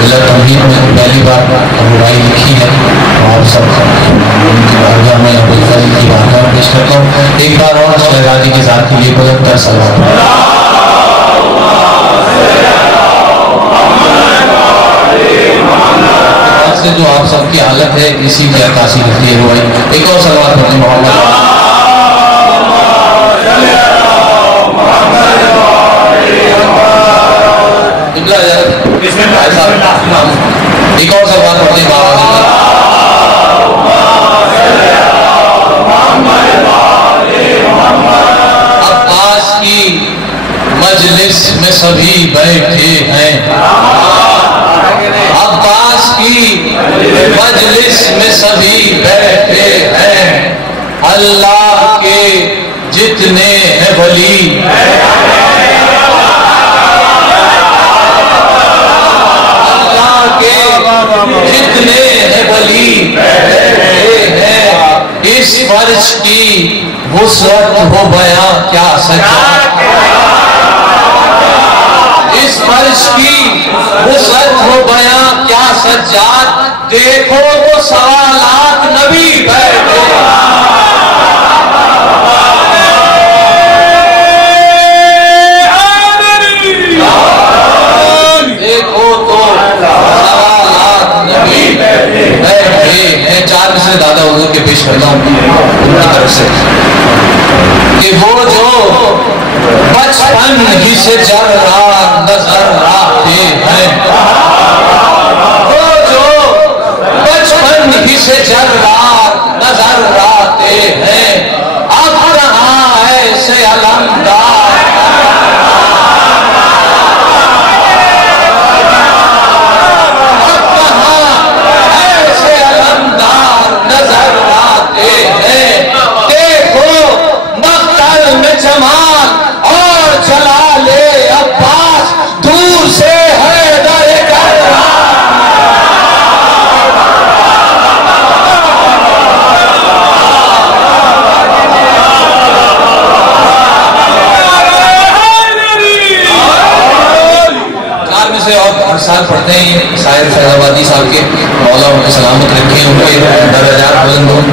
تمہید میں پہلی بار ابورائی لکھی ہے اور سب ان کی بارگاہ میں ابوالفضل کی بارگاہ میں پیش کرتا ہوں. ایک بار اور شہزادی کی ذات کے لیے بلند تر صلوات. سے جو آپ سب کی حالت ہے اسی کی عکاسی لکھتی ہے بھائی. ایک اور صلوات پڑھیں محمد. ایک اور سوال پڑھتے ہیں عباس کی مجلس میں سبھی بیٹھے ہیں. عباس کی مجلس میں سبھی بیٹھے ہیں. اللہ کے جتنے ہیں ولی جتنے ہیں ولی بیٹھے ہیں. اس فرش کی وسعت ہو بیاں کیا سجاد. اس فرش کی وسعت ہو بیاں کیا سجاد. دیکھو تو 1.25 لاکھ نبی بیٹھے. دیکھو تو 1.25 لاکھ نبی بیٹھے ہیں. 4 مصرے دادا حضور کے پیش کرتا ہوں ان کی طرف سے کہ وہ جو بچپن ہی سے جرار نظر آتے ہیں. وہ جو بچپن ہی سے جرار نظر آتے ہیں. اب کہاں ایسے علمدار سال پڑھتے ہیں. شاعر فیض آبادی صاحب کے مولا انہیں سلامت رکھیں ان کے درجات بلند ہوں.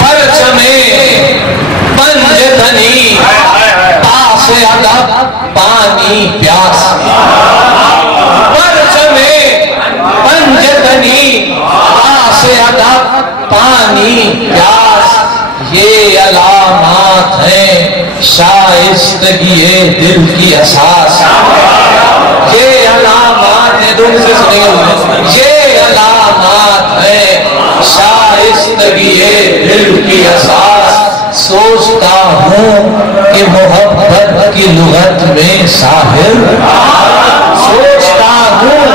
پرچمے پنجتنی پاس ادب پانی پیاس. پرچمے پنجتنی پاس ادب پانی پیاس. یہ علامات ہیں شائستگی دل کی اساس. یہ علامات ہیں دل سے سنیں گے. یہ علامات ہیں شائستگی دل کی اساس. سوچتا ہوں کہ محبت کی لغت میں ساحر. سوچتا ہوں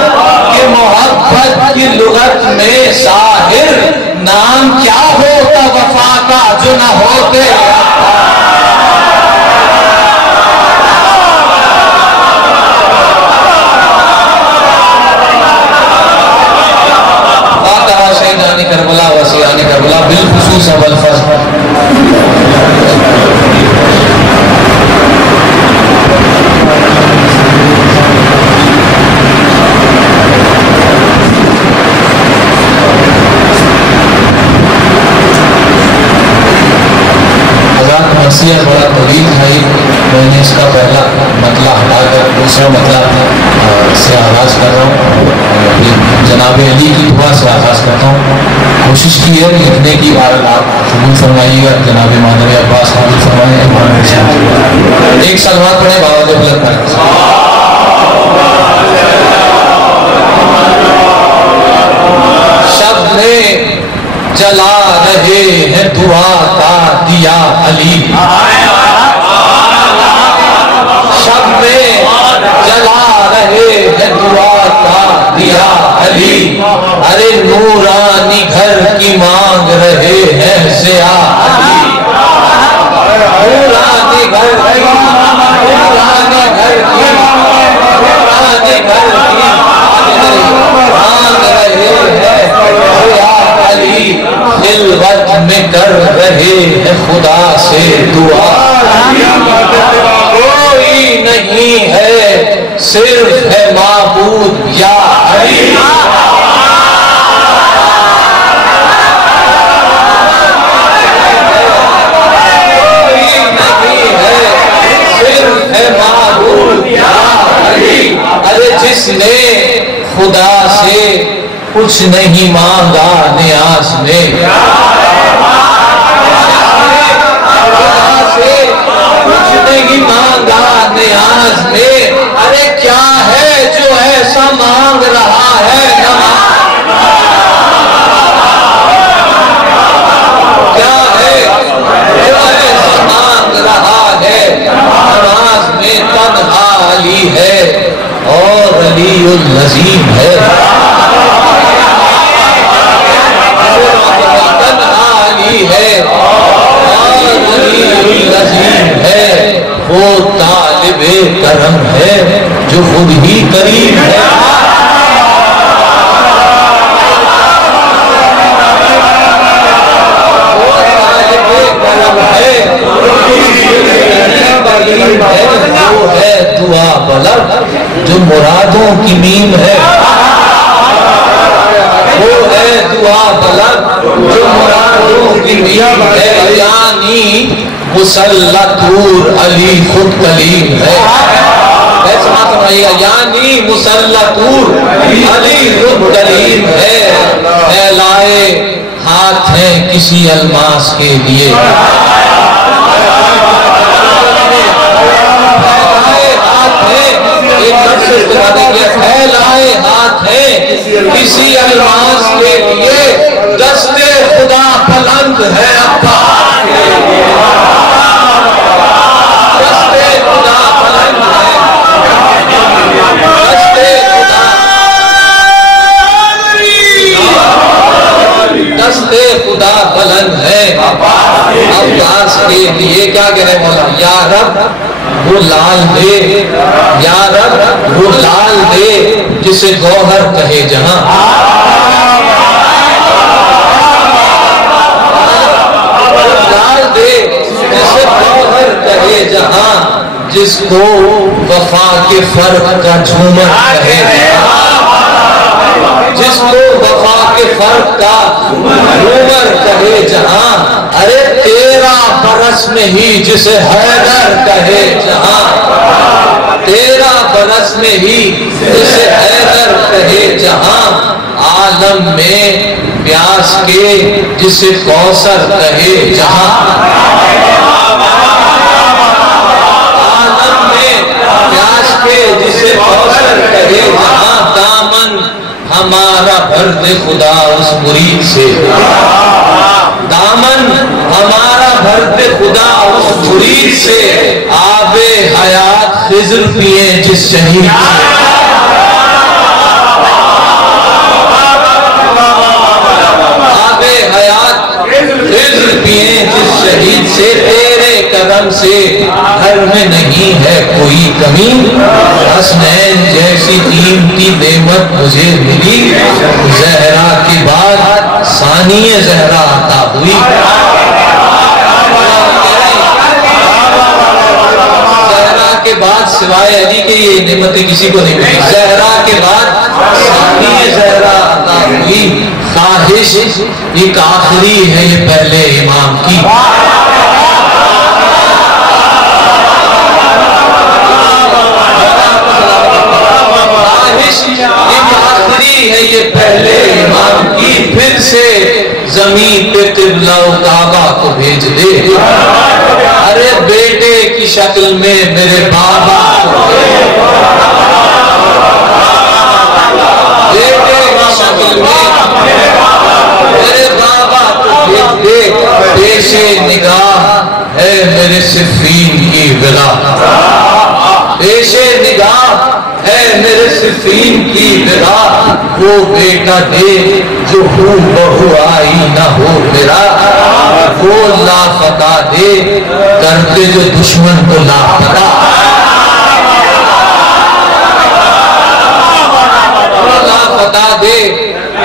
کہ محبت کی لغت میں ساحر. نام کیا ہوتا وفا کا جو نہ ہوتے. کربلا وسیعان کربلا بالخصوص ابوالفضل. مسئلہ بڑا طویل ہے. میں نے اس کا پہلا مطلع ہٹا کر دوسرا مطلع سے آغاز کر رہا ہوں. جناب علی کی دعا سے آغاز کرتا ہوں. کوشش کی ہے لکھنے کی. آپ قبول فرمائیے گا. جناب مانوی عباس قبول فرمائیں. ایک صلوات پڑھیں باوجہ بلند کریں. شب میں جلا رہے ہیں دعا کا دیا علی. شب میں جلا رہے ہیں دعا کا دیا علی. ارے نورانی گھر کی مانگ رہے ہیں سیاہ علی. نورانی گھر کی نورانی گھر کی نورانی گھر کی مانگ رہے ہیں سیاہ علی. خلوت میں کر رہے ہیں خدا سے دعا. کوئی نہیں ہے صرف ہے معبود یا معبود یا علی. ارے جس نے خدا سے کچھ نہیں مانگا نیاز میں، خدا سے کچھ نہیں مانگا نیاز میں، ارے کیا ہے جو ایسا مانگ رہا ہے کیا ہے جو ایسا مانگ رہا ہے نماز میں؟ تنہا علی ہے اور علی العظیم ہے. تنہا علی ہے اور علی العظیم ہے. وہ طالب کرم ہے جو خود ہی کریم ہے. وہ طالب کرم ہے، وہ ہے دعا بلند جو مرادوں کی میم ہے. وہ ہے دعا بلند جو مرادوں کی میم ہے. یعنی مسلطور علی خود کلیم ہے. یعنی مسلطور علی خود کلیم ہے. پھیلائے ہاتھ ہیں کسی الماس کے لیے، پھیلائے ہاتھ ہیں کسی الماس کے لیے. دستے خدا بلند ہے عباس کے لیے، دستے خدا بلند ہے، دستے خدا، دستے خدا بلند ہے عباس کے لیے. کیا کہہ رہے مولا؟ یا رب وہ لال دے، یا رب وہ لال دے جسے گوہر کہے جہاں. لال دے جسے گوہر کہے جہاں، جس کو وفا کے فرق کا جھومر کہے جہاں، جس کو وفا کے فرق کا جھومر کہے جہاں. ارے 13 برس میں ہی جسے حیدر کہے جہاں، 13 برس میں ہی جسے حیدر کہے جہاں. عالم میں پیاس کے جسے کوثر کہے جہاں، عالم میں پیاس کے جسے کوثر کہے جہاں. دامن ہمارا بھر دے خدا اس مرید سے، دامن ہمارا بھر دے خدا اس مرید سے. آب حیات خضر پیے جس شہید سے، آب حیات خضر پیے جس شہید سے. تیرے کرم سے گھر میں نہیں ہے کوئی کمی، حسنین جیسی قیمتی نعمت مجھے ملی. زہرا کے بعد ثانی زہرا عطا ہوئی. زہرا کے بعد سوائے علی کے یہ نعمتیں کسی کو نہیں ملی. زہرا کے بعد ثانی زہرا عطا ہوئی. خواہش ایک آخری ہے یہ پہلے امام کی، ایک آخری ہے یہ پہلے امام کی. پھر سے زمین پہ قبلہ و کعبہ کو بھیج دے. ارے بیٹے کی شکل میں میرے بابا کو بیٹے کی شکل میں میرے بابا کو بھیج دے. پیش نگاہ ہے میرے صفین کی ولا، پیش نگاہ ہے میرے صفین کی ولا. وہ بیٹا دے جو ہو بہو آئی نہ ہو میرا، وہ لافتہ دے کر دے جو دشمن کو لافتہ، وہ لافتہ دے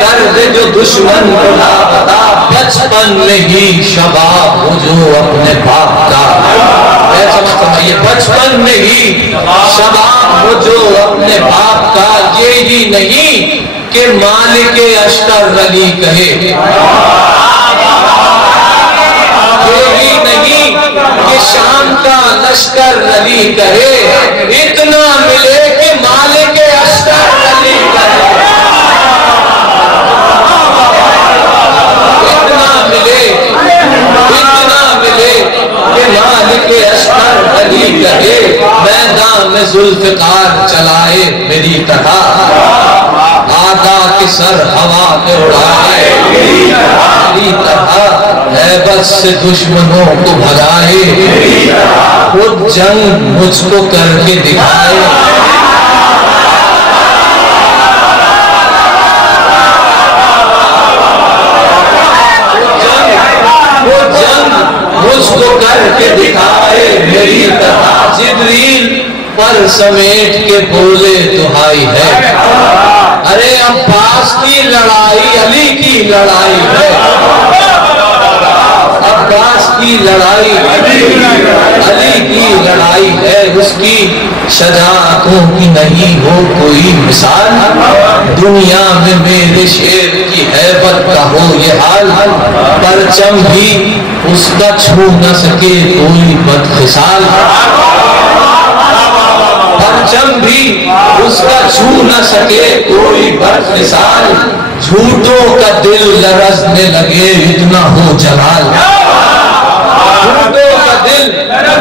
کر دے جو دشمن کو لافتہ. بچپن میں ہی شباب ہو جو اپنے باپ کا، بچپن میں ہی شباب ہو جو اپنے باپ کا. یہی نہیں کہ مالک اشتر علی کہے، یہی نہیں کہ شام کا لشکر علی کہے اتنا ملے کہ مالک اشتر علی کہے اتنا ملے کہ مالک اشتر علی کہے میدان میں ذوالفقار چلائے میری طرح آدھا کے سر ہوا میں اڑائے میری طرح ہیبت سے دشمنوں کو بھگائے خود جنگ مجھ کو کر کے دکھائے وہ جنگ مجھ کو کر کے دکھائے میری طرح جبریل پر سمیٹ کے بولے دہائی ہے ارے عباس کی لڑائی علی کی لڑائی ہے عباس کی لڑائی علی کی لڑائی ہے اس کی شجاعتوں کی نہیں ہو کوئی مثال دنیا میں میرے شیر کی ہیبت کا ہو یہ حال پرچم بھی اس کا چھو نہ سکے کوئی بدخصال پرچم بھی اس کا چھو نہ سکے کوئی بدخصال جھوٹوں کا دل لرزنے لگے اتنا ہو جلال جھوٹوں کا دل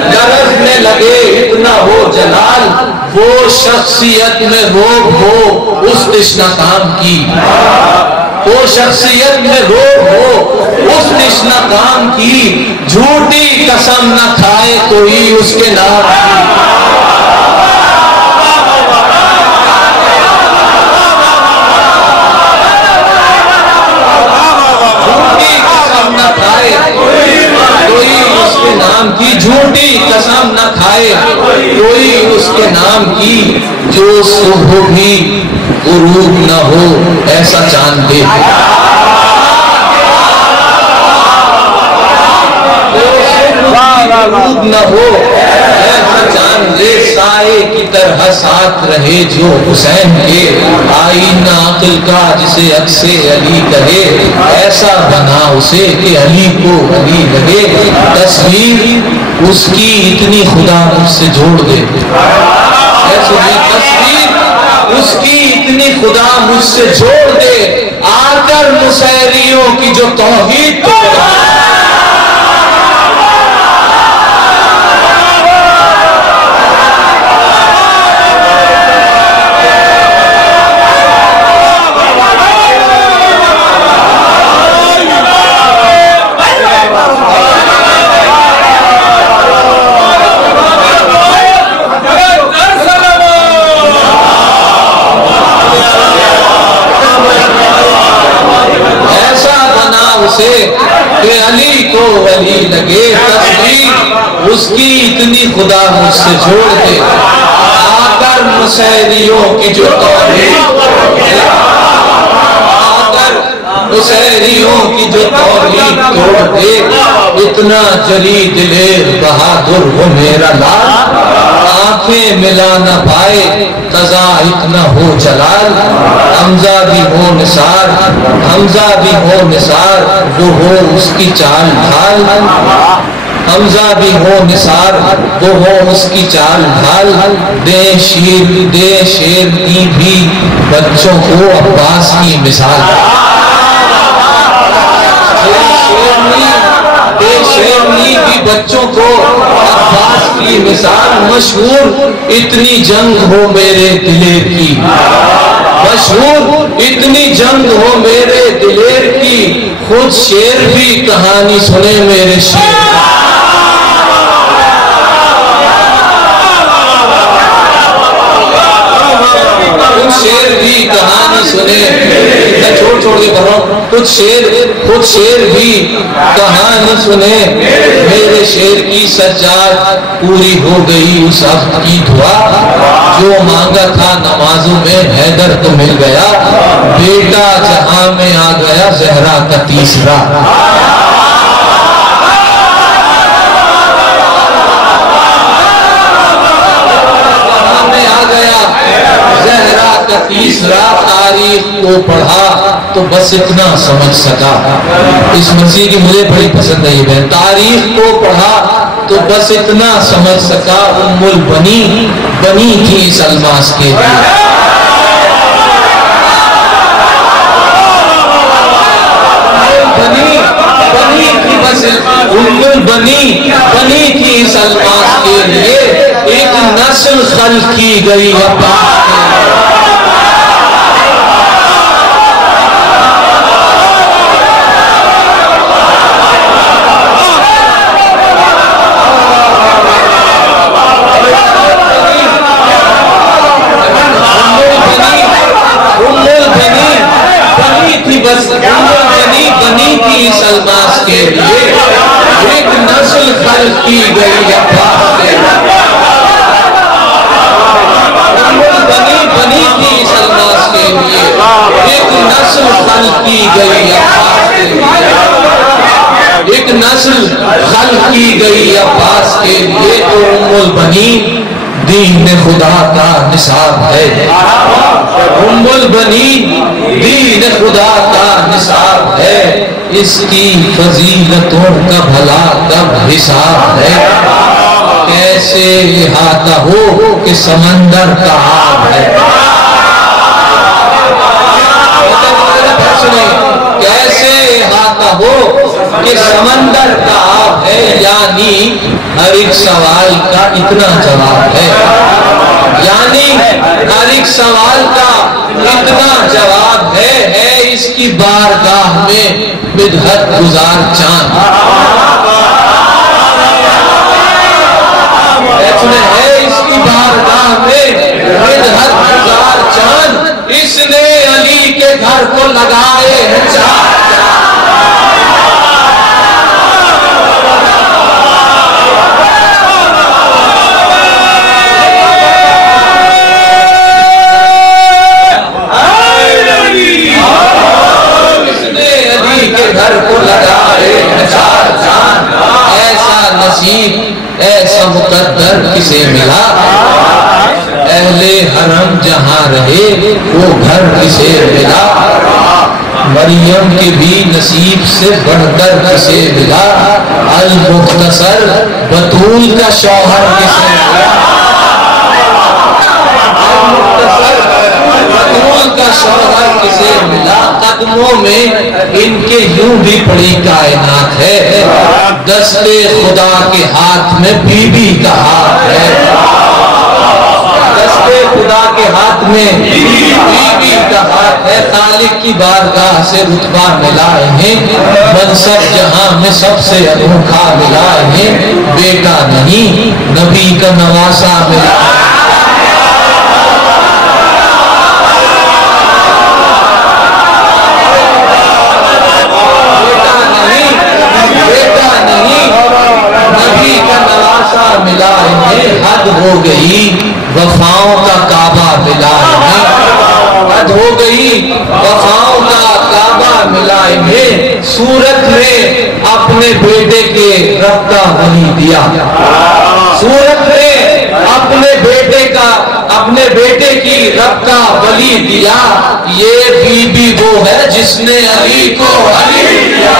لرزنے لگے اتنا ہو جلال وہ شخصیت میں روب ہو اس تشنہ کام کی وہ شخصیت میں روب ہو اس تشنہ کام کی جھوٹی قسم نہ کھائے کوئی اس کے نام کی نام کی جھوٹی قسم نہ کھائے کوئی اس کے نام کی جو صبح بھی غروب نہ ہو ایسا چاند دے غروب نہ ہو ایسا چاند دے سائے کی طرح ساتھ رہے جو حسین کے آئینہ عقل کا جسے عکس علی کہے ایسا بنا اسے کہ علی کو علی لگے تصویر اس کی اتنی خدا مجھ سے جوڑ دے تصویر اس کی اتنی خدا مجھ سے جوڑ دے آ کر مسیریوں کی جو توحید کہ علی کو علی لگے تصویر اس کی اتنی خدا مجھ سے جوڑ دے آ کر مسیریوں کی جو توحید آ کر مسیریوں کی جو توحید توڑ دے اتنا جلی دلیر بہادر ہو میرا لال آنکھیں ملا نہ پائے قضا اتنا ہو جلال حمزہ بھی ہو نثار حمزہ بھی ہو نثار وہ ہو اس کی چال ڈھال حمزہ بھی ہو نثار وہ ہو اس کی چال ڈھال دے شیر کی بھی بچوں کو عباس کی مثال شیرنی بھی بچوں کو عباس کی مثال مشہور اتنی جنگ ہو میرے دلیر کی مشہور اتنی جنگ ہو میرے دلیر کی خود شیر بھی کہانی سنے میرے شیر شیر بھی کہانی سنے میں چھوڑ کے پڑھ رہا ہوں خود شیر بھی کہانی سنے میرے شیر کی سجاد پوری ہو گئی اس عہد کی دعا جو مانگا تھا نمازوں میں حیدر تو مل گیا بیٹا جہاں میں آ گیا زہرا کا تیسرا تیسرا تاریخ کو پڑھا تو بس اتنا سمجھ سکا اس مسیح کی مجھے بڑی پسند ہے یہ بہن تاریخ کو پڑھا تو بس اتنا سمجھ سکا ام البنی بنی تھی اس الماس کے لیے. ام البنی بنی تھی اس الماس کے لیے. ایک نسل خلق کی گئی عباس کے لیے. بنی تھی اس الماس کے لیے. ایک نسل خلق کی گئی عباس کے لیے. بنی تھی اس الماس کے لیے. ایک نسل خلق کی گئی عباس کے لیے. ایک نسل خلق کی گئی عباس کے لیے. تو ام البنی دین خدا کا نصاب ہے. ام البنی دین خدا کا نصاب ہے. اس کی فضیلتوں کا بھلا کب حساب ہے. کیسے احاطہ ہو کہ سمندر کا آب ہے. کیسے احاطہ ہو کہ سمندر کا آب ہے. یعنی ہر ایک سوال کا اتنا جواب ہے. یعنی ہر ایک سوال کا اتنا جواب ہے. اس کی بارگاہ میں بدعت گزار چاند. ہے اس کی بارگاہ میں بدعت گزار چاند. اس نے علی کے گھر کو لگائے ہیں چاند. ایسا مقدر کسے ملا. اہل حرم جہاں رہے وہ گھر کسے ملا. مریم کے بھی نصیب سے بڑھ کر کسے ملا. المختصر بطول کا شوہر کسے ملا. بطول کا شوہر کسے ملا. قدموں میں ان کے یوں بھی پڑی کائنات ہے. دستے خدا کے ہاتھ میں بی بی کا ہاتھ ہے. دستے خدا کے ہاتھ میں بی بی کا ہاتھ ہے. خالق کی بارگاہ سے رتبہ ملائے ہیں. منصب جہاں میں سب سے انوکھا ملائے ہیں. بیٹا نہیں نبی کا نواسا ملا. حد ہو گئی وفاؤں کا کعبہ ملائے ہیں. حد ہو گئی وفاؤں کا کعبہ ملائے ہیں. سورت نے اپنے بیٹے کے رب کا ولی دیا. سورت نے اپنے بیٹے کی رب کا ولی دیا. یہ بی بی وہ ہے جس نے علی کو علی دیا.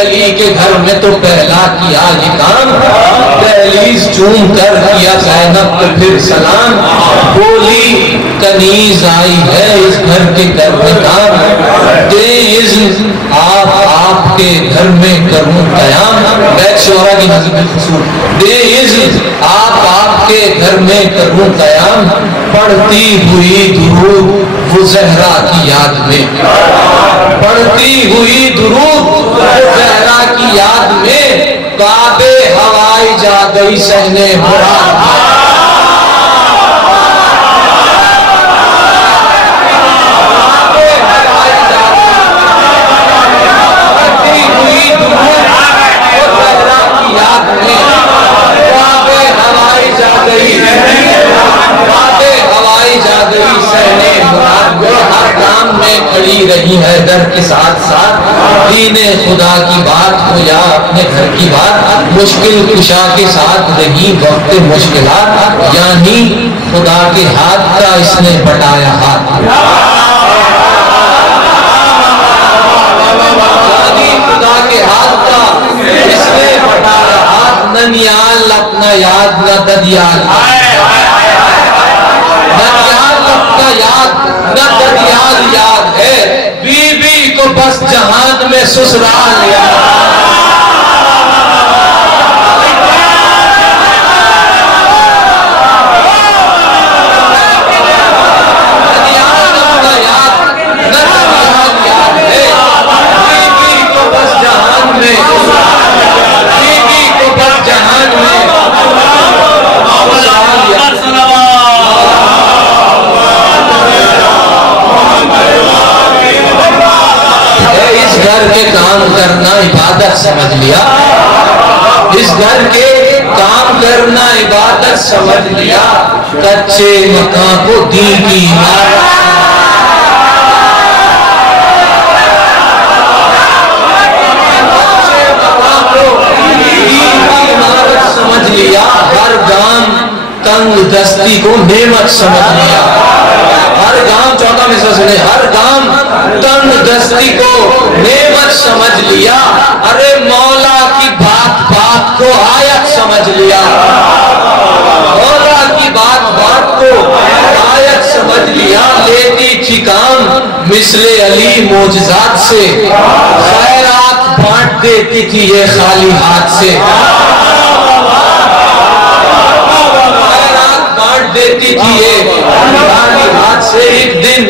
علی کے گھر میں تو پہلا کیا یہ کام. دہلیز چوم کر کیا زینب کو پھر سلام. بولی کنیز آئی ہے اس گھر کے گھر میں کام. دے اذن آپ کے گھر میں کروں قیام. بیت شعرا کی نظم خصوص. دے اذن آپ کے گھر میں کروں قیام. پڑھتی ہوئی درود وہ زہرا کی یاد میں. پڑھتی ہوئی درود زہرا کی یاد میں. کعبے ہوائی جا گئی سہنے مراد میں. پڑھتی ہوئی درود وہ زہرا کی یاد میں. کعبے ہوائی جا گئی. کعبے ہوائی جا گئی سہنے مراد میں. ہر کام میں کھڑی رہی ہے در کے ساتھ ساتھ. دین خدا کی بات ہو یا اپنے گھر کی بات، مشکل کشا کے ساتھ رہی وقت مشکلات، یعنی خدا کے ہاتھ کا اس نے بٹایا ہاتھ، یعنی خدا کے ہاتھ کا اس نے بٹایا ہاتھ، نہ نیال اپنا یاد نہ ددیال، نہ نیال اپنا یاد نہ ددیال یاد ہے، بی بی کو بس جہان میں سسرال یاد، عبادت سمجھ لیا، اس گھر کے کام کرنا عبادت سمجھ لیا، کچے مکان کو دین کی عمارت سمجھ لیا، ہر گام تنگ دستی کو نعمت سمجھ لیا، ہر گام چوتھا میں سنے، ہر گام تنگ دستی کو نعمت سمجھ لیا، ارے مولا کی بات بات کو آیت سمجھ لیا، مولا کی بات بات کو آیت سمجھ لیا، لیتی تھی کام مثل علی معجزات سے، خیرات بانٹ دیتی تھی یہ خالی ہاتھ سے، دیتی تھی یہ خالی ہاتھ سے، ایک دن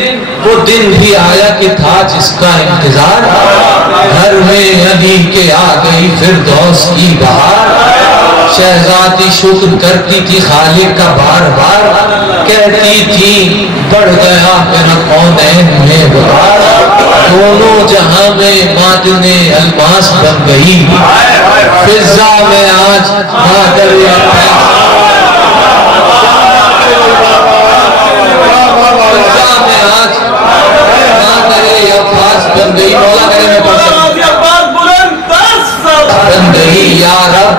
وہ دن بھی آیا کہ تھا جس کا انتظار، گھر میں علی کے آ گئی فردوس کی بہار، شہزادی شکر کرتی تھی خالق کا بار بار، کہتی تھی بڑھ گیا میرا کونین میں بہار، دونوں جہاں میں معدن الماس بن گئی، فضا میں آج مادر بن گئی، مولا کرے میں پڑھ سکتا بن گئی، یا رب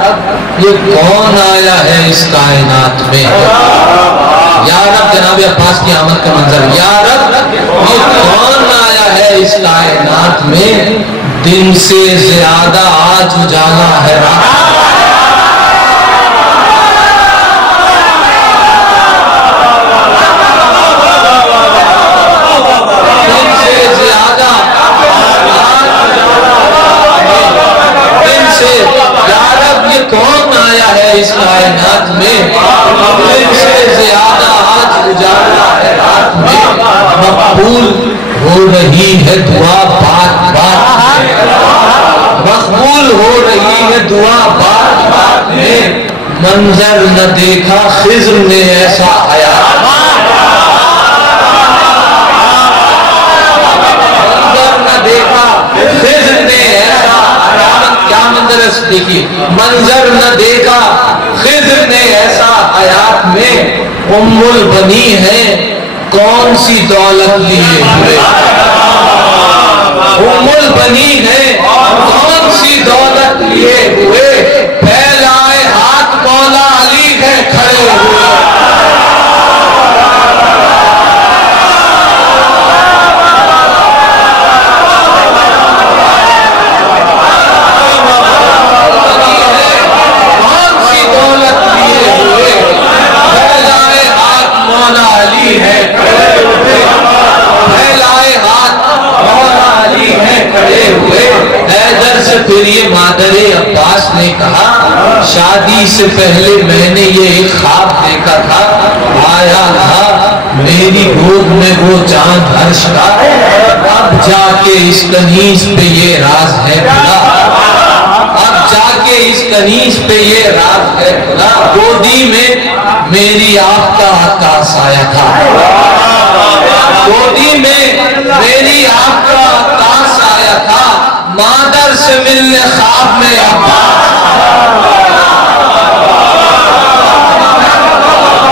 یہ کون آیا ہے اس کائنات میں، یا رب جناب عباس کی آمد کا منظر، یا رب یہ کون آیا ہے اس کائنات میں، دن سے زیادہ آج اجالا ہے رات، کون آیا ہے اس کائنات میں، دن سے زیادہ آج اجالا ہے رات میں، مقبول ہو رہی ہے دعا بات بات میں، مقبول ہو رہی ہے دعا بات بات میں، منظر نہ دیکھا خضر نے ایسا حیات، منظر نہ دیکھا خضر نے ایسا، کیا منظر ہے دیکھیے، منظر نہ دیکھا خضر نے ایسا حیات میں، ام البنی ہے کون سی دولت لیے ہوئے، ام البنی ہے کون سی دولت لیے ہوئے، پھیلائے ہاتھ مولا علی ہے کھڑے ہوئے، پھر یہ مادر عباس نے کہا شادی سے پہلے میں نے یہ ایک خواب دیکھا تھا، آیا تھا میری گود میں وہ چاند عرش کا، اب جا کے اس کنیز پہ یہ راز ہے کھلا، اب جا کے اس کنیز پہ یہ راز ہے کھلا، گودی میں میری آپ کا عکاس آیا تھا، گودی میں میری آپ کا عکاس آیا تھا، مادر سے ملنے خواب میں عباس،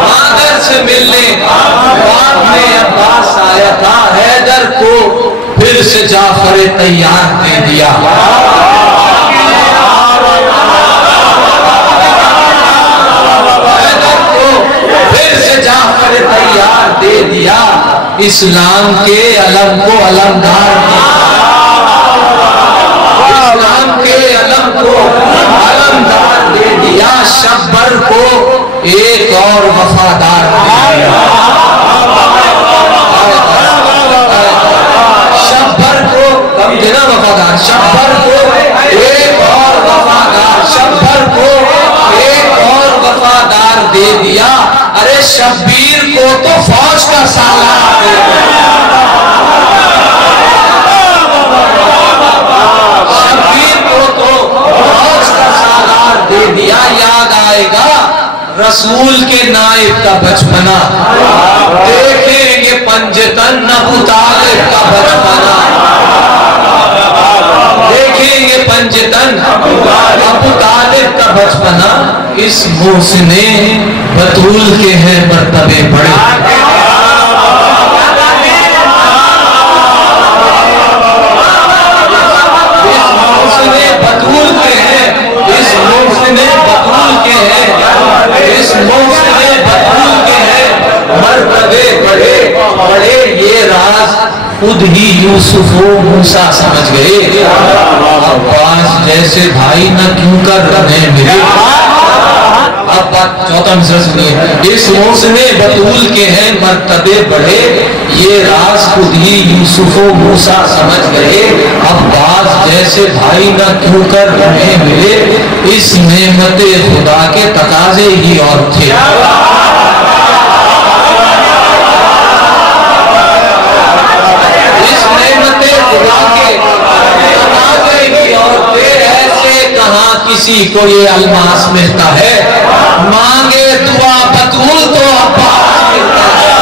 مادر سے ملنے خواب میں عباس آیا تھا، حیدر کو پھر سے جعفر تیار دے دیا، اسلام کے علم کو علمدار اسلام کے علم کو علمدار دے دیا، شبر کو ایک اور وفادار دے دیا، شبر کو کم تھے نا وفادار، شبر کو ایک اور وفادار، شبر کو ایک اور وفادار دے دیا۔ ارے شبیر کو تو فوج کا سالار دے دیا، شبیر کو تو فوج کا سالار دے دیا۔ یاد آئے گا رسول کے نائب کا بچپنا، دیکھیں گے پنجتن ابو طالب کا بچپنا، دیکھیں گے پنجتن ابو طالب کا بچپنا۔ اس محسن بطول کے ہیں مرتبے بڑے، اس محسن بطول کے ہیں، اس محسن بطول کے ہیں، اس محسن بطول کے ہیں مرتبے بڑے بڑے۔ یہ راز خود ہی یوسف و موسیٰ سمجھ گئے، عباس جیسے بھائی نہ کیوں کر رہے میرے۔ اب بات چوتھا مصرع سنیے، اس محسن بطول کے ہیں مرتبے بڑے، یہ راز خود ہی یوسف و موسیٰ سمجھ گئے، عباس جیسے بھائی نہ کیوں کر رہے ملے، اس نعمت خدا کے تقاضے ہی اور تھے۔ اس نعمت خدا کے تقاضے ہی اور تھے، ایسے کہاں کسی کو یہ الماس ملتا ہے، مانگے دعا بطول تو عباس ملتا ہے،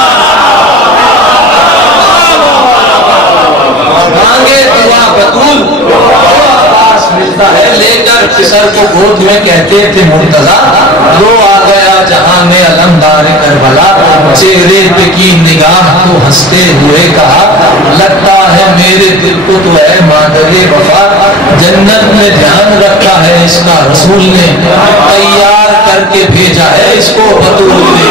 مانگے دعا بطول تو عباس ملتا ہے۔ لے کر کسر کو گود میں کہتے تھے مرتضیٰ، رو آ گیا جہاں میں علمدار کربلا، چہرے پہ کی نگاہ تو ہنستے ہوئے کہا، لگتا ہے میرے دل کو تو ہے مادر وفا، جنت میں دھیان رکھا ہے اس کا رسول نے، تیار کر کے بھیجا ہے اس کو بطول نے،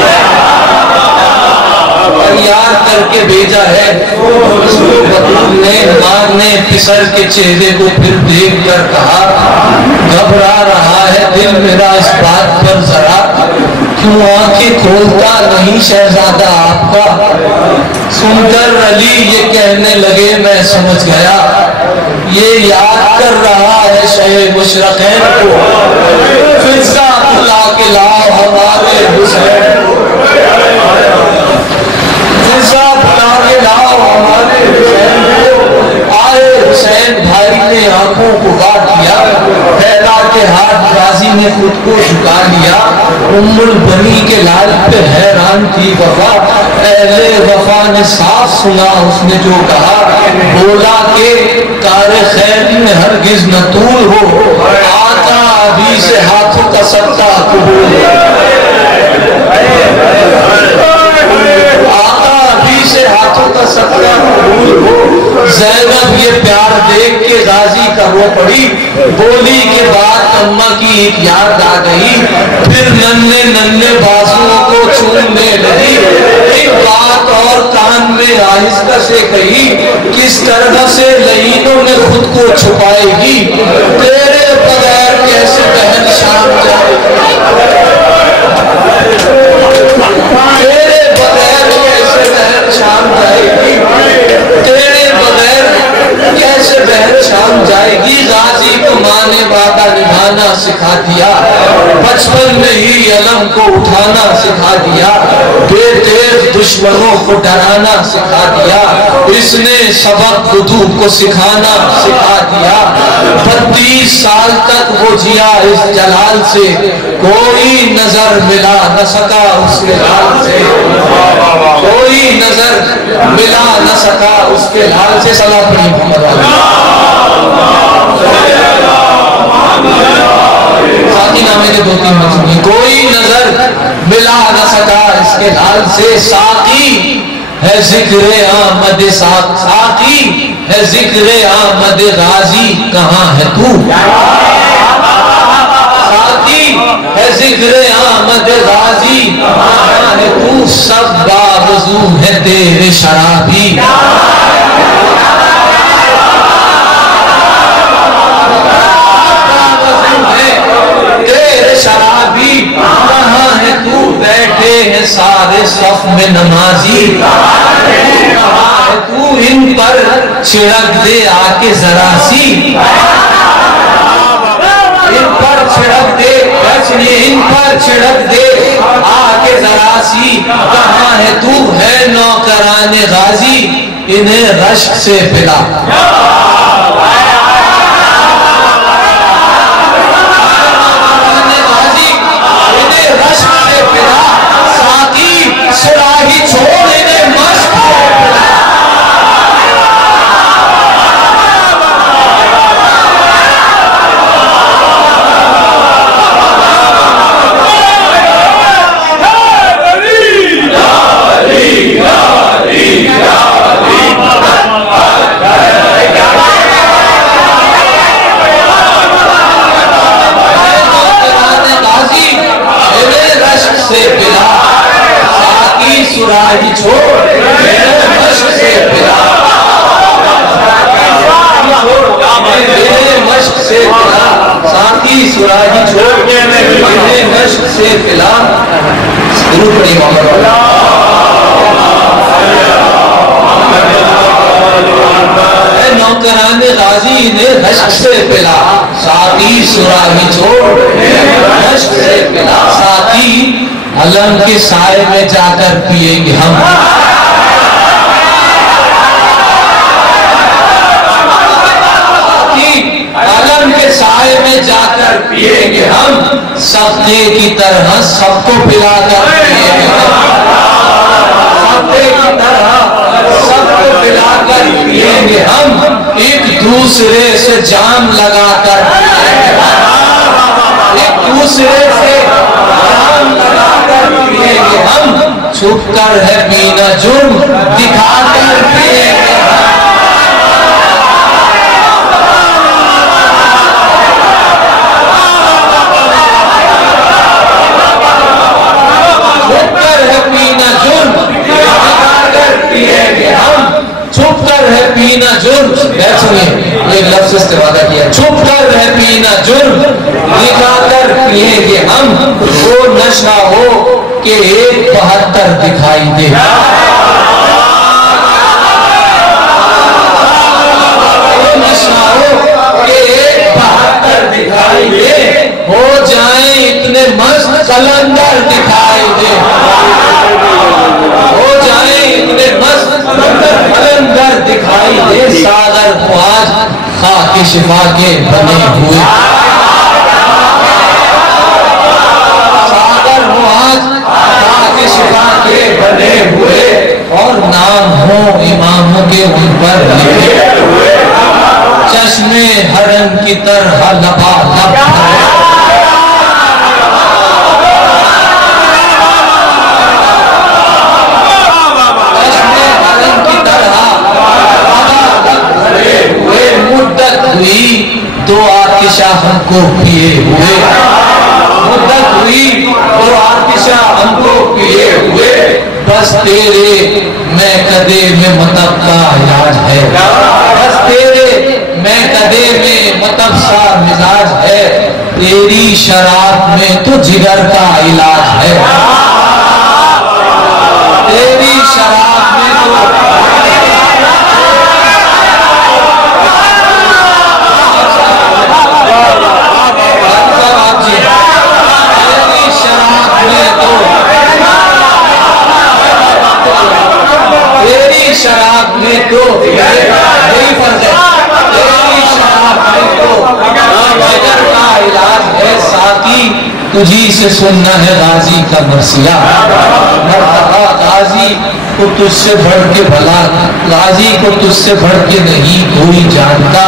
تیار کر کے بھیجا ہے بطول نے۔ ماں نے پسر کے چہرے کو پھر دیکھ کر کہا، گھبرا رہا ہے دل میرا اس بات پر ذرا، کیوں آنکھیں کھولتا نہیں شہزادہ آپ کا۔ سن کر علی یہ کہنے لگے میں سمجھ گیا، یہ یاد کر رہا ہے شہ مشرقین کو، فضا بلا کے لاؤ ہمارے حسین کو، فضا بلا کے لاؤ ہمارے حسین کو۔ آئے حسین بھائی نے آنکھوں کو گاٹ دیا، پھیلا کے ہاتھ غازی نے خود کو جھکا لیا، ام البنی کے لال پہ حیران تھی وفا، اہل وفا نے صاف سنا اس نے جو کہا، بولا کہ کار خیر میں ہرگز نہ طول ہو، آقا ابھی سے ہاتھوں کا صدقہ قبول ہے، آقا ابھی سے ہاتھوں کا صدقہ قبول ہو۔ زینب یہ پیار دیکھ کے غازی کا وہ پڑی، بولی کے بعد اماں کی ایک یاد آ گئی، پھر ننھے ننھے بازوؤں کو چومنے لگی، ایک بات اور کان میں آہستہ سے کہی، کس طرح سے لعینوں نے خود کو چھپائے گی، تیرے بغیر کیسے بہن شام جائے گی، تیرے بغیر کیسے بہن شام جائے گی، تیرے بغیر کیسے بہن شام جائے گی۔ غازی کو ماں نے وعدہ نبھانا سکھا دیا، بچپن میں ہی علم کو اٹھانا سکھا دیا، بے تیز دشمنوں کو ڈرانا سکھا دیا، اس نے سبق بدو کو سکھانا سکھا دیا۔ 32 سال تک وہ جیا اس جلال سے، کوئی نظر ملا نہ سکا اس کے لال سے، کوئی نظر ملا نہ سکا اس کے لال سے۔ صلاح پڑھی محمد ساتھی نامے کے 2-3 مجموعے، کوئی نظر ملا نہ سکا اس کے لال سے، ساقی ہے ذکر آمد ساقی ہے ذکر آمد غازی کہاں ہے تو، ہے ذکر آمد غازی کہاں ہے تو، سب باوضو ترازو ہے تیرے شرابی، تیرے شرابی، کہاں ہے تو بیٹھے ہیں سارے صف میں نمازی، کہاں ہے تو ان پر چھڑک دے آ کے ذرا سی، ان پر چھڑک دے، ان پر چھڑک دے آ کے ذرا سی، کہاں ہے تو ہے نوکران غازی، انہیں رشک سے پلا، انہیں رشک سے پلا، ساقی سراہی چھوڑ انہیں مشک سے پلا، سراہی چھوڑ مشق سے پلا، مشق سے پلا، ساتھی سراہی چھوڑ مشق سے پلا، ضرور پڑھی محمد نوکران غازی نے رشک سے پلا، ساتھی سراہی چھوڑ مشق سے پلا، ساتھی علم کے سائے میں جا کر پیئیں گے ہم، علم کے سائے میں جا کر پیئیں گے ہم، صدقے کی طرح سب کو پلا کر پیئیں گے ہم، صدقے کی طرح سب کو پلا کر پیئیں گے ہم، ایک دوسرے سے جام لگا کر پیئیں گے ہم، ایک دوسرے سے جام لگا کر پیئیں گے ہم، چھپ کر ہے پینا جرم دکھا کر پیئیں گے ہم، چھپ کر ہے پینا جرم دکھا کر پیئیں گے ہم، چھپ کر ہے پینا جرم، سنیے ایک لفظ استفادہ کیا، چھپ کر ہے پینا جرم دکھا کر پیئیں گے ہم، وہ نشہ ہو کہ 172 دکھائی دے، وہ نشہ ہو کہ 172 دکھائی دے، ہو جائیں اتنے مست قلندر دکھائی دے، ہو جائیں اتنے مست قلندر دکھائی دے، ساغر خواج خاک شفا کے بنے ہوئے، ساغر خواج خاک شفا کے بنے ہوئے، اور نام ہو اماموں کے ان پر لکھے ہوئے، چشم حرم کی طرح لبا لب تو آتشہ ہم کو پیے ہوئے، مدت ہوئی تو آتشہ ہم کو پیے ہوئے، بس تیرے میں کدے میں مطب کا علاج ہے، بس تیرے میں کدے میں مطب سا مزاج ہے، تیری شراب میں تو جگر کا علاج ہے، تیری شراب میں تو شراب میں تو یہی فرض ہے، تیری شراب میں تو جگر کا علاج ہے، ساقی تجھی سے سننا ہے غازی کا مرثیہ، مرتبہ غازی کو تجھ سے بڑھ کے بھلا، غازی کو تجھ سے بڑھ کے نہیں کوئی جانتا،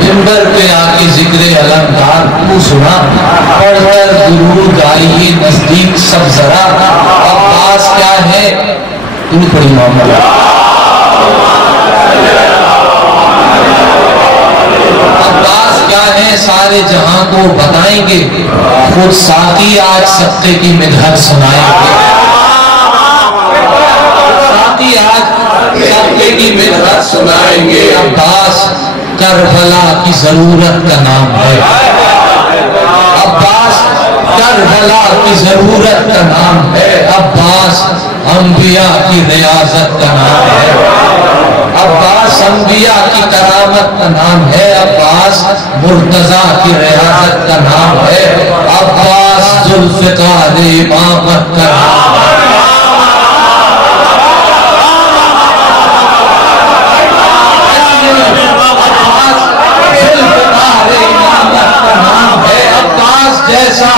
منبر پہ آ کے ذکر علمدار تو سنا، پڑھ کر درود آئیے نزدیک سب ذرا، عباس کیا ہے تو پڑھی معاملہ، عباس کیا ہے سارے جہاں کو بتائیں گے، خود ساقی آج صدقے کی مدحت سنائیں گے، باقی آج صدقے کی منت سنائیں گے. عباس کربلا کی ضرورت کا نام ہے. عباس کربلا کی ضرورت کا نام ہے. عباس انبیاء کی ریاضت کا نام ہے. عباس انبیاء کی کرامت کا نام ہے. عباس مرتضیٰ کی ریاضت کا نام ہے. عباس ذوالفقار امامت کا نام ہے. جیسا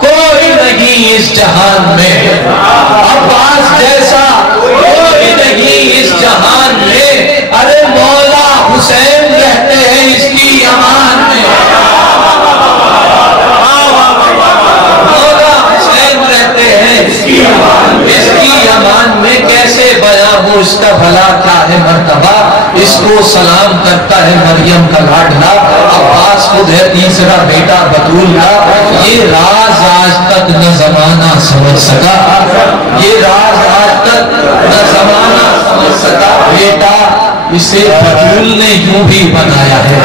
کوئی نہیں اس جہان میں. عباس جیسا کوئی نہیں اس جہان میں. ارے مولا حسین رہتے ہیں اس کی امان میں. مولا حسین رہتے ہیں اس کی امان میں. کیسے بیاں ہو اس کا بھلا کیا ہے مرتبہ. اس کو سلام کرتا ہے مریم کا لاڈلا. عباس خود ہے تیسرا بیٹا بطول کا. یہ راز آج تک نہ زمانہ سمجھ سکا. یہ راز آج تک نہ زمانہ سمجھ سکا. بیٹا اسے بطول نے یوں بھی بنایا ہے.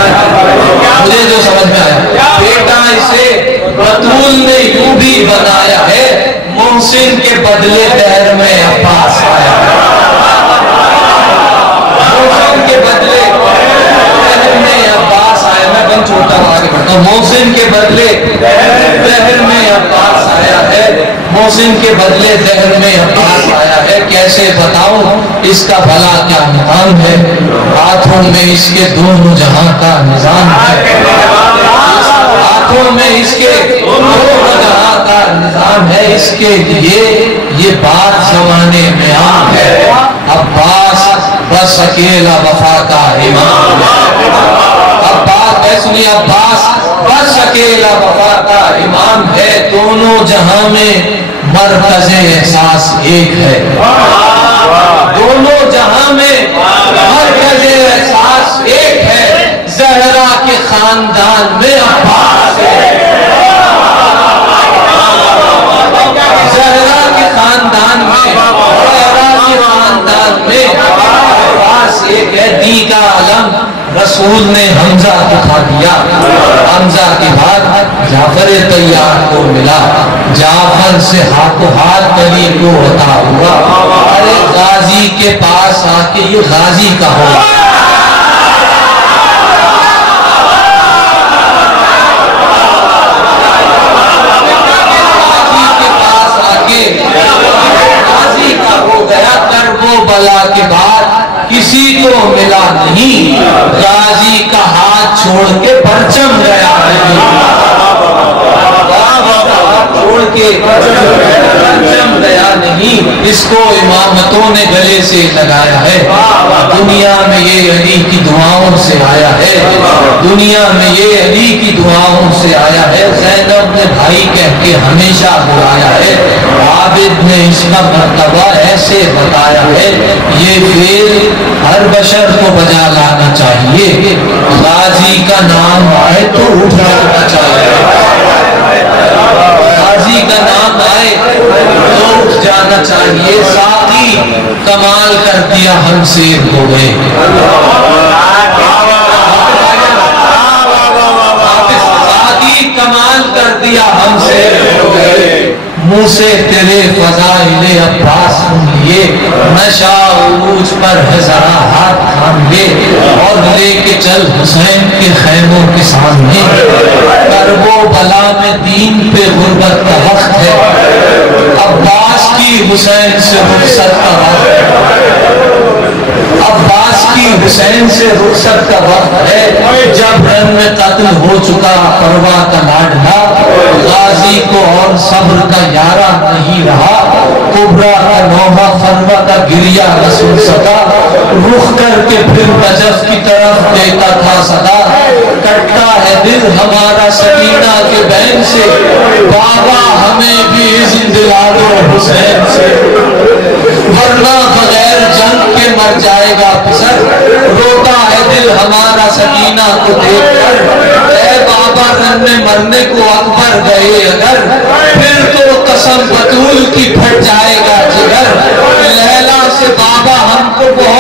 مجھے جو سمجھ میں آیا, بیٹا اسے بطول نے یوں بھی بنایا ہے. محسن کے بدلے دہر میں عباس آیا ہے. محسن کے بدلے دہر میں عباس آیا. میں بن چھوٹا ہوں, آگے بڑھتا ہوں. محسن کے بدلے دہر میں عباس آیا ہے. محسن کے بدلے دہر میں عباس آیا ہے. کیسے بتاؤں اس کا بھلا کیا نظام ہے. ہاتھوں میں اس کے دونوں جہاں کا نظام ہے. ہاتھوں میں اس کے دونوں جہاں کا نظام ہے. اس کے لیے یہ بات زمانے میں عام ہے. عباس بس اکیلا وفا کا امام ہے. عباس سنیے, عباس بس اکیلا وفا کا امام ہے. دونوں جہاں میں مرکز احساس ایک ہے. دونوں جہاں میں مرکز احساس ایک ہے. زہرا کے خاندان میں عباس ہے. زہرا کے خاندان میں عباس ایک ہے. دی کا علم رسول نے حمزہ کو کھا دیا. حمزہ کے بعد جعفر طیار کو ملا. جعفر سے ہاتھوں ہاتھ علی کو عطا ہوا. ارے غازی کے پاس آ کے یہ غازی کا ہوا. بلا کے بعد کسی کو ملا نہیں. غازی کا ہاتھ چھوڑ کے پرچم گیا نہیں. چھوڑ کے پرچم گیا نہیں. اس کو امامتوں نے گلے سے لگایا ہے. دنیا میں یہ علی کی دعاؤں سے آیا ہے. دنیا میں یہ علی کی دعاؤں سے آیا ہے. زینب نے بھائی کہہ کے ہمیشہ بلایا ہے. عابد نے اس کا مرتبہ ایسے بتایا ہے. یہ فعل ہر بشر کو بجا لانا چاہیے. غازی کا نام آئے تو اٹھ جانا چاہیے. غازی کا نام آئے تو اٹھ جانا چاہیے. ساقی کمال کر دیا ہم سے ہو گئے. ساقی کمال کر دیا ہم سے ہو گئے. منہ سے تیرے فضائل عباس سن لیے. نشا عروج پر ہے ذرا ہاتھ تھام لے. اور لے کے چل حسین کے خیموں کے سامنے. کرب و بلا میں دین پہ غربت کا وقت ہے. عباس کی حسین سے رخصت کا وقت ہے. عباس کی حسین سے رخصت کا وقت ہے. جب رن میں قتل ہو چکا پروا کا لاڈلا. غازی کو اور صبر کا یارہ نہیں رہا. کبرا کا نوحہ فروا کا گریا نہ سن سکا. رخ کر کے پھر نجف کی طرف دیتا تھا صدا. کٹتا ہے دل ہمارا سکینہ کے بین سے. بابا ہمیں بھی اذن دلا دو حسین سے. ورنہ بغیر جنگ کے مر جائے گا پسر. روتا ہے دل ہمارا سکینہ کو دیکھ کر. اے بابا رن میں مرنے کو اکبر گئے اگر. پھر تو قسم بطول کی پھٹ جائے گا جگر. لیلا سے بابا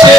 6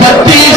32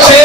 6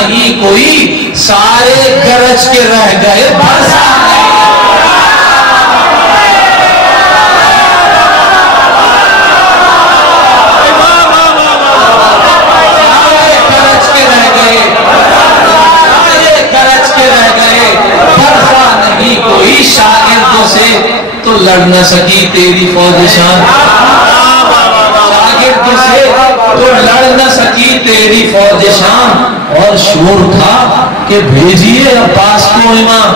نہیں کوئی، سارے گرج کے رہ گئے برسا نہیں۔ کوئی شاگردوں سے تو لڑ نہ سکی تیری فوج شان، شاگردوں سے تو لڑ نہ سکی تیری فوج شان، اور شور تھا کہ بھیجیے عباس کو امام،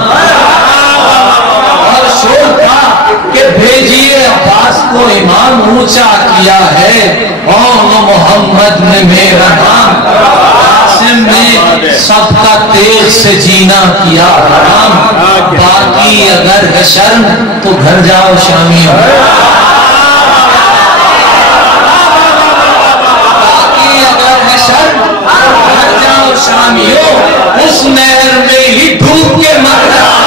اور شور تھا کہ بھیجیے عباس کو امام، اونچا کیا ہے قوم محمد نے میرا نام، قاسم نے سب کا تیغ سے جینا کیا حرام، باقی اگر ہے شرم تو گھر جاؤ شامیوں، باقی اگر ہے شرم گھر جاؤ شامیوں، اس نہر میں ہی ڈوب کے مر جاؤ،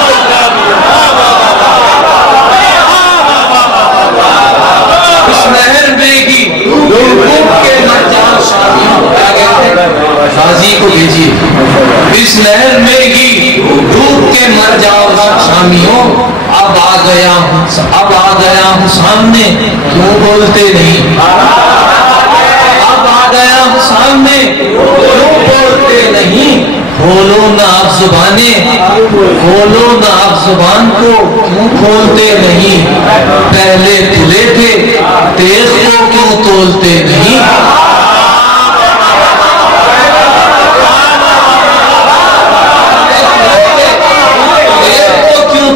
اس نہر میں ہی ڈوب کے مر جاؤ شامیوں، غازی کو بھیجیے اس نہر میں ہی ڈوب کے مر جاؤ شامیوں، اب آ گیا ہوں سامنے کیوں بولتے نہیں، اب آ گیا ہوں سامنے کیوں بولتے نہیں، کھولو نا آپ زبانیں، کھولو نا آپ زبان کو کیوں کھولتے نہیں، پہلے تلے تھے تیغ کو کیوں تولتے نہیں،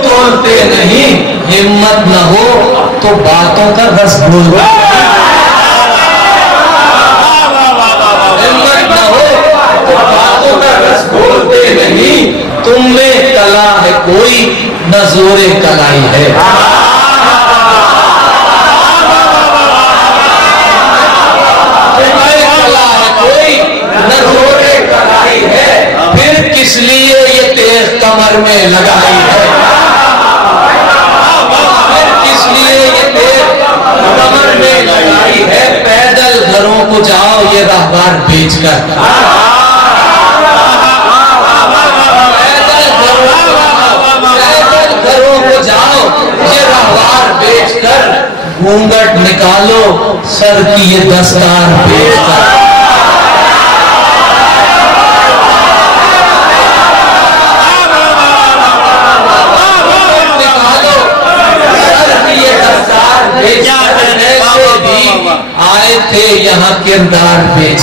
تولتے نہیں، ہمت نہ ہو تو باتوں کا رس بھولتے، ہمت نہ ہو تو باتوں کا رس بھولتے نہیں، تم میں کلا ہے کوئی نہ زور کلائی ہے، کلا ہے کوئی نہ زور کلائی ہے، پھر کس لیے یہ تیغ کمر میں لگائی ہے، کمر میں لگائی ہے، پیدل گھروں کو جاؤ یہ راہوار بیچ کر، پیدل گھروں کو جاؤ یہ راہوار بیچ کر، گھونگھٹ نکالو سر کی یہ دستار بیچ کر، آئے تھے یہاں کردار بیچ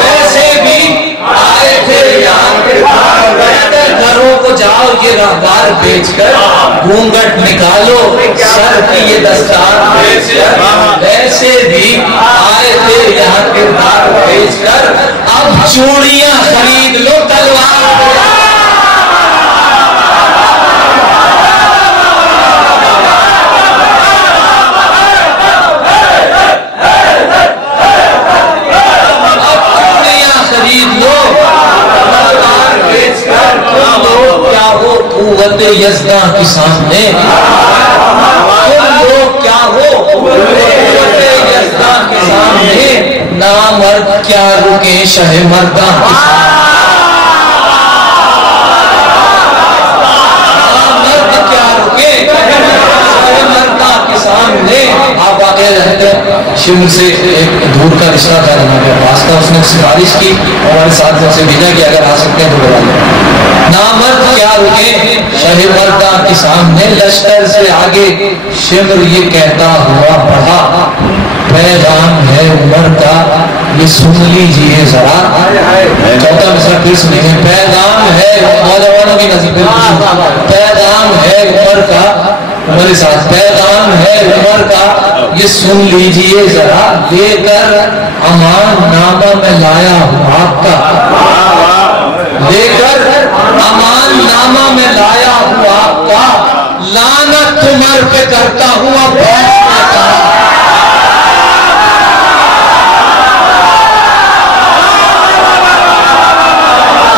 ویسے بھی آئے تھے یہاں گھروں کو جاؤ یہ راہوار بیچ کر، گھونگھٹ نکالو سر کی یہ دستار بیچ کر، ویسے بھی آئے تھے یہاں کردار بیچ کر، اب چوڑیاں خرید لو تلوار، قوت یزداں کے سامنے، تم لوگ کیا ہو قوت یزداں کے سامنے، نامرد کیا رکے شہ مرداں کے سامنے، نامرد کیا رکے شہ مرداں کے سامنے، آپ آگے رہتے شمر سے ایک دور کا رشتہ تھا جناب عباس کا، اس نے سفارش کی ہمارے ساتھیوں سے بھیجا کہ اگر آ سکتے ہیں تو بلا لیں، نامرد کیا رکے شہ مرداں کے سامنے، لشکر سے آگے شمر یہ کہتا ہوا بڑھا، پیغام ہے عمر کا یہ سن لیجئے ذرا، چوتھا مصرع پھر سنیں، پیغام ہے نوجوانوں کی نظر، پیغام ہے عمر کا، ہمارے ساتھ پیغام ہے عمر کا یہ سن لیجئے ذرا، لے کر امان نامہ میں لایا ہوں آپ کا، لے کر امان نامہ میں لایا ہوں آپ کا، لعنت عمر پہ کرتا ہوں عباس کا،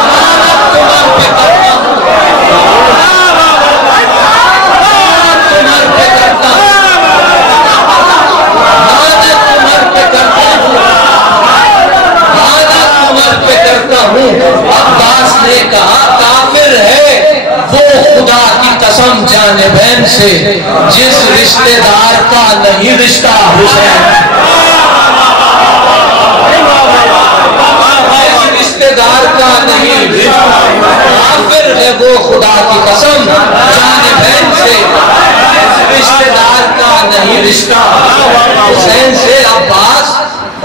لعنت عمر پہ کرتا ہوں خدا کی قسم جانبین سے جس رشتے دار کا نہیں رشتہ حسین، جس رشتے دار کا نہیں رشتہ کافر ہے وہ خدا کی قسم جانبین سے جس رشتے دار کا نہیں رشتہ حسین سے عباس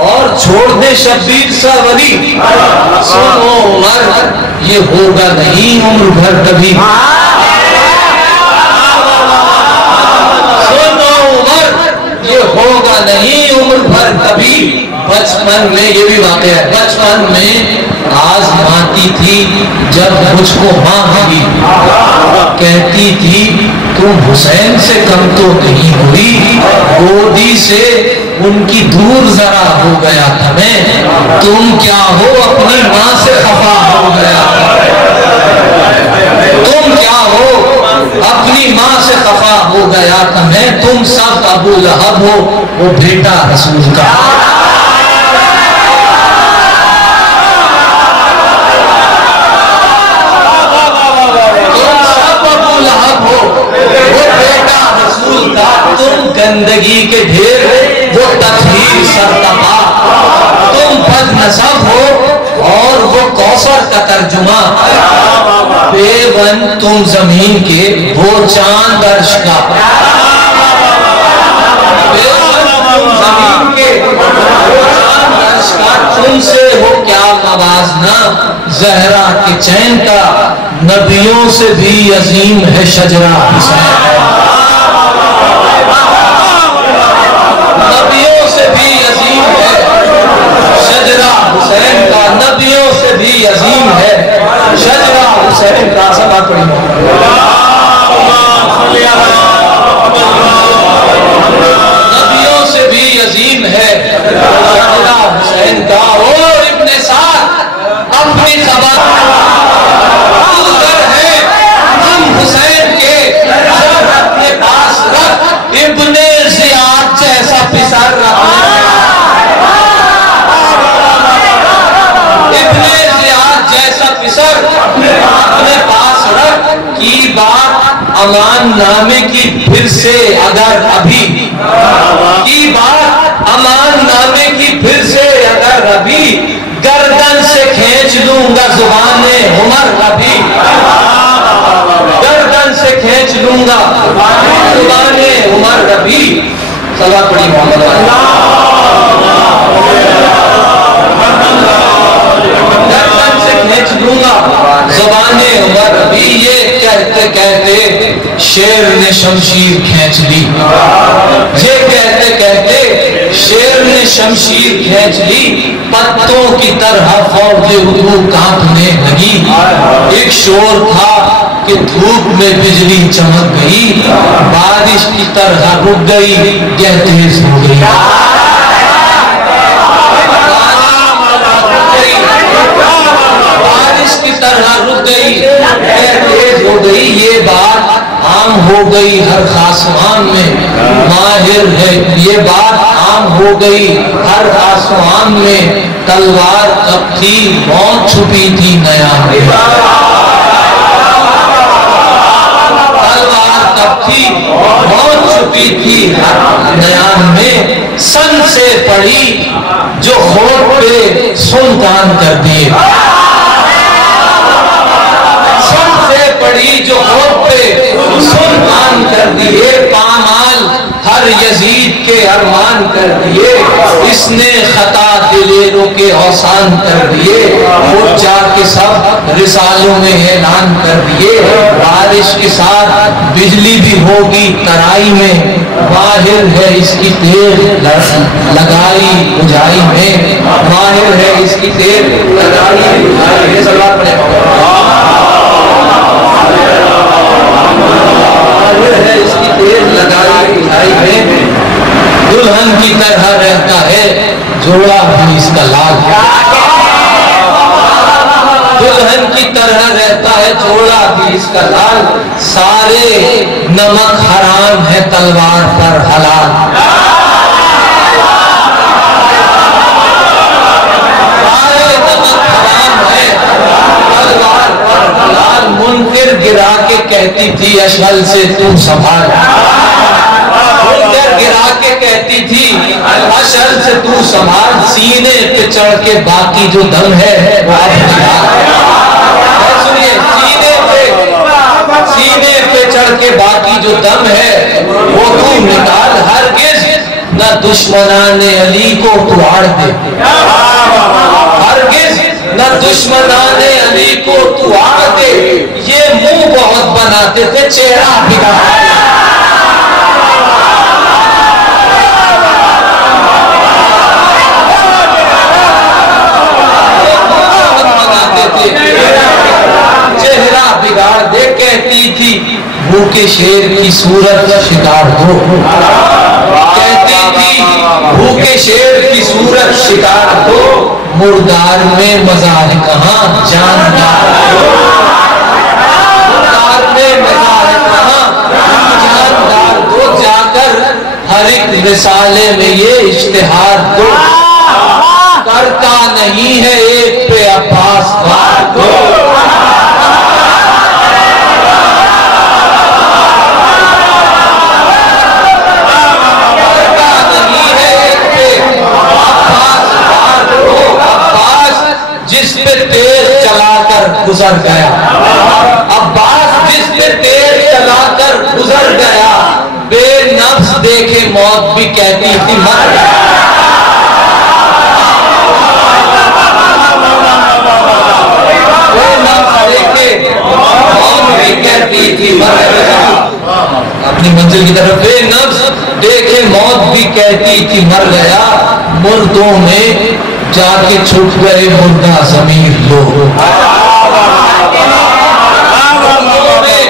اور چھوڑ دے شبیر سا ولی، سنو عمر یہ ہوگا نہیں عمر بھر کبھی، سنو عمر یہ ہوگا نہیں عمر بھر کبھی۔ بچپن میں یہ بھی واقعہ ہے، بچپن میں آزماتی تھی جب مجھ کو ماں ہوئی، کہتی تھی تم حسین سے کم تو نہیں ہوئی، گودی سے ان کی دور ذرا ہو گیا تھا میں، تم کیا ہو اپنی ماں سے خفا ہو گیا تھا، تم کیا ہو اپنی ماں سے خفا ہو گیا تھا میں، تم سب ابو لہب ہو وہ بیٹا رسول کا، تم سب ابو لہب ہو وہ بیٹا رسول کا، تم گندگی کے ڈھیر وہ تطہیر سرتبا، تم بد نسب ہو اور وہ کوثر کا ترجمہ، بے ون تم زمین کے وہ چاند عرش کا، بے ون تم زمین کے وہ چاند عرش کا، تم سے وہ کیا موازنہ زہرا کے چین کا، نبیوں سے بھی عظیم ہے شجرہ حسین، نبیوں سے بھی عظیم ہے شجرہ حسین کا، نبیوں سے بھی عظیم ہے شجرہ حسین کا، سبا پڑھی نبیوں سے بھی عظیم ہے شجرہ حسین کا، اور ابن سعد اپنی خبر ہے ہم حسین کے اپنے پاس رکھ، ابن زیاد جیسا پسر رکھنے، ابن زیاد جیسا پسر اپنے پاس رکھ، کی بات امان نامے کی پھر سے اگر ابھی، کی بات امان نامے کی پھر سے اگر ابھی، گردن سے کھینچ لوں گا زبان عمر ابھی، گردن سے کھینچ لوں گا زبان عمر ابھی، صلاح پڑھی محمد گردن سے کھینچ لوں گا زبان عمر ابھی، یہ کہتے کہتے شیر نے شمشیر کھینچ لی، یہ کہتے کہتے شیر نے شمشیر کھینچ لی، پتوں کی طرح فوج رکوع کانپنے لگی، ایک شور تھا کہ دھوپ میں بجلی چمک گئی، بارش کی طرح رک گئی یہ تیز ہو گئی، بارش کی طرح رک گئی یہ تیز ہو گئی، یہ بات عام ہو گئی ہر خاصمان میں، ماہر ہے یہ بات عام ہو گئی ہر خاصمان میں، تلوار کب تھی موت چھپی تھی نیا میں، تلوار کب تھی موت چھپی تھی ہر نیا میں، سن سے پڑی جو ہوٹ پہ سلطان کر دیے، سن سے پڑی جو ہوٹ پہ سلطان کر دیے، پامال ہر یزید کے ارمان کر دیے، اس نے خطا دلیروں کے اوسان کر دیے، خود جا کے سب رسالوں میں اعلان کر دیے، بارش کے ساتھ بجلی بھی ہوگی ترائی میں، ماہر ہے اس کی تیر لگائی بجھائی میں، ماہر ہے اس کی تیر لگائی بجھائی میں، سلام علیکم، ماہر ہے اس کی تیر لگائی بجھائی میں، دلہن کی طرح رہتا ہے جوڑا بھی اس کا لال، دلہن کی طرح رہتا ہے جوڑا بھی اس کا لال، سارے نمک حرام ہے تلوار پر حلال، سارے نمک حرام ہے تلوار پر حلال، منکر گرا کے کہتی تھی اشغل سے تو سنبھال، گرا کے کہتی تھی اشغل سے تو سنبھال، سینے پہ چڑھ کے باقی جو دم ہے وہ اب سنیے، سینے پہ چڑھ کے باقی جو دم ہے وہ تو نکال، ہرگز نہ دشمنان علی کو تو آڑ دے، ہرگز نہ دشمنان علی کو تو آڑ دے، یہ منہ بہت بناتے تھے چہرہ بگاڑ چہرہ بگاڑ دے، کہتی تھی بھوکے شیر کی صورت شکار دو، کہتی تھی بھوکے شیر کی صورت شکار دو، مردار میں مزار کہاں جاندار دو، مردار میں مزار کہاں جاندار دو، جا کر ہر ایک رسالے میں یہ اشتہار دو، کرتا نہیں ہے ایک پہ عباس وار دو، کرتا نہیں ہے ایک پہ عباس وار دو، عباس جس پہ تیر چلا کر گزر گیا، عباس جس پہ تیر چلا کر گزر گیا، بے نفس دیکھے موت بھی کہتی تھی مر گیا، کہتی تھی مر گیا، اپنی منزل کی طرف بے نفس دیکھے موت بھی کہتی تھی مر گیا، مردوں میں جا کے چھپ گئے مردہ ضمیر لوگ، مردوں میں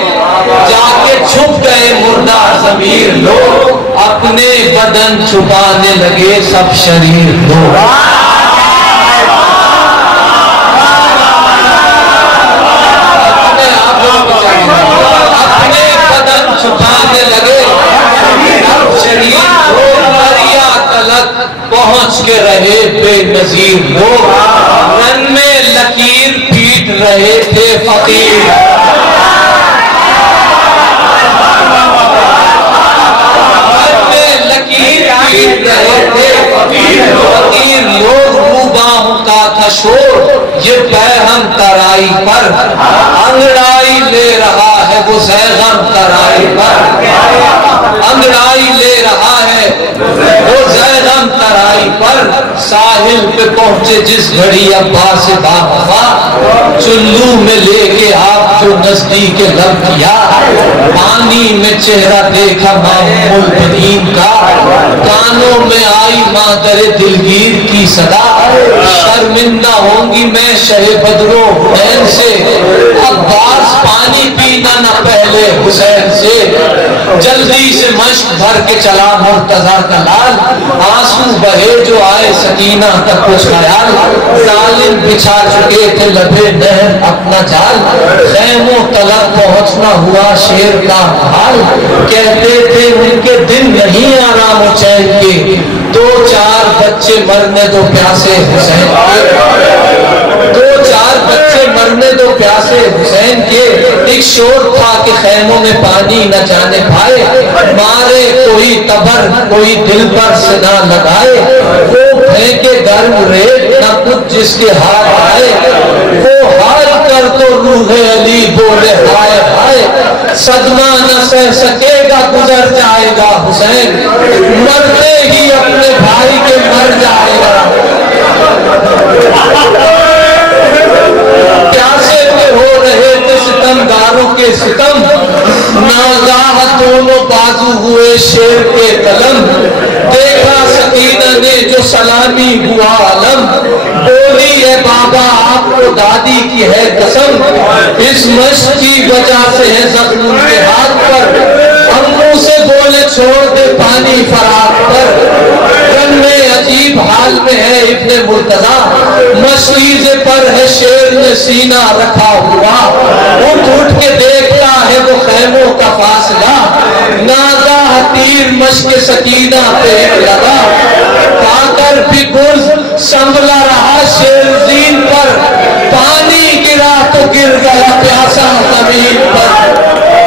جا کے چھپ گئے مردہ ضمیر لوگ، اپنے بدن چھپانے لگے سب شریر لوگ، چھپانے لگے شریف لوگ، دریا تلک پہنچ کے رہے بے نظیر لوگ، رن میں لکیر پیٹ رہے تھے فقیر، رن میں لکیر پیٹ رہے تھے فقیر لوگ، روباہوں کا تھا شور یہ پیغام ترائی پر، انگڑائی لے رہا ہے وہ زیغم ترائی پر، انگڑائی لے رہا ہے وہ زیغم ترائی پر، ساحل پہ پہنچے جس گھڑی عباس باوفا، چلو میں لے کے آپ جو نزدیک لب کیا، پانی میں چہرہ دیکھا مامول بدین کا، کانوں میں آئی مادر دلگیر کی صدا، شرمندہ ہوں گی میں شہ بدرو حسین سے، عباس پانی پینا نہ پہلے حسین سے، جلدی سے مشک بھر کے چلا مرتضیٰ کا لال، آنسو بہے جو آئے سکینہ تک کچھ خیال، ظالم بچھا چکے تھے لبے نہر اپنا جال، خیموں تلک پہنچنا ہوا شیر کا حال، کہتے تھے ان کے دن نہیں آرام و چین کے، دو چار بچے مرنے دو پیاسے حسین کے، دو چار بچے مرنے دو پیاسے حسین کے، ایک شور تھا کہ خیموں میں پانی نہ جانے پائے، مارے کوئی تبر کوئی دل پر سے نہ لگائے، وہ پھینکے گرم ریت نہ کچھ جس کے ہاتھ آئے، وہ حال کر تو روح علی بولے ہائے ہائے، صدمہ نہ سہ سکے گا گزر جائے گا حسین، مرتے ہی اپنے بھائی کے مر جائے گا، پیاسے پہ ہو رہے تھے ستمگاروں کے ستم، ناگاہ دونوں بازو ہوئے شیر کے قلم، دیکھا سکینہ نے جو سلامی ہوا علم، بولی ہے بابا آپ کو دادی کی ہے قسم، اس مشق کی وجہ سے ہے زخم ان کے ہاتھ پر، امو سے بولے چھوڑ دے پانی فراق پر، رن میں عجیب حال میں ہے ابن مرتضیٰ، مشریزے پر ہے شیر نے سینہ رکھا ہوا، اٹھ کے دیکھتا ہے وہ خیموں کا فاصلہ، ناگاہ تیر مشق سکینہ پہ لگا، پا کر بھی گرز سنبھلا رہا شیر زین پر، پانی گرا تو گر گیا پیاسا زمین پر،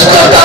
پیش کرتا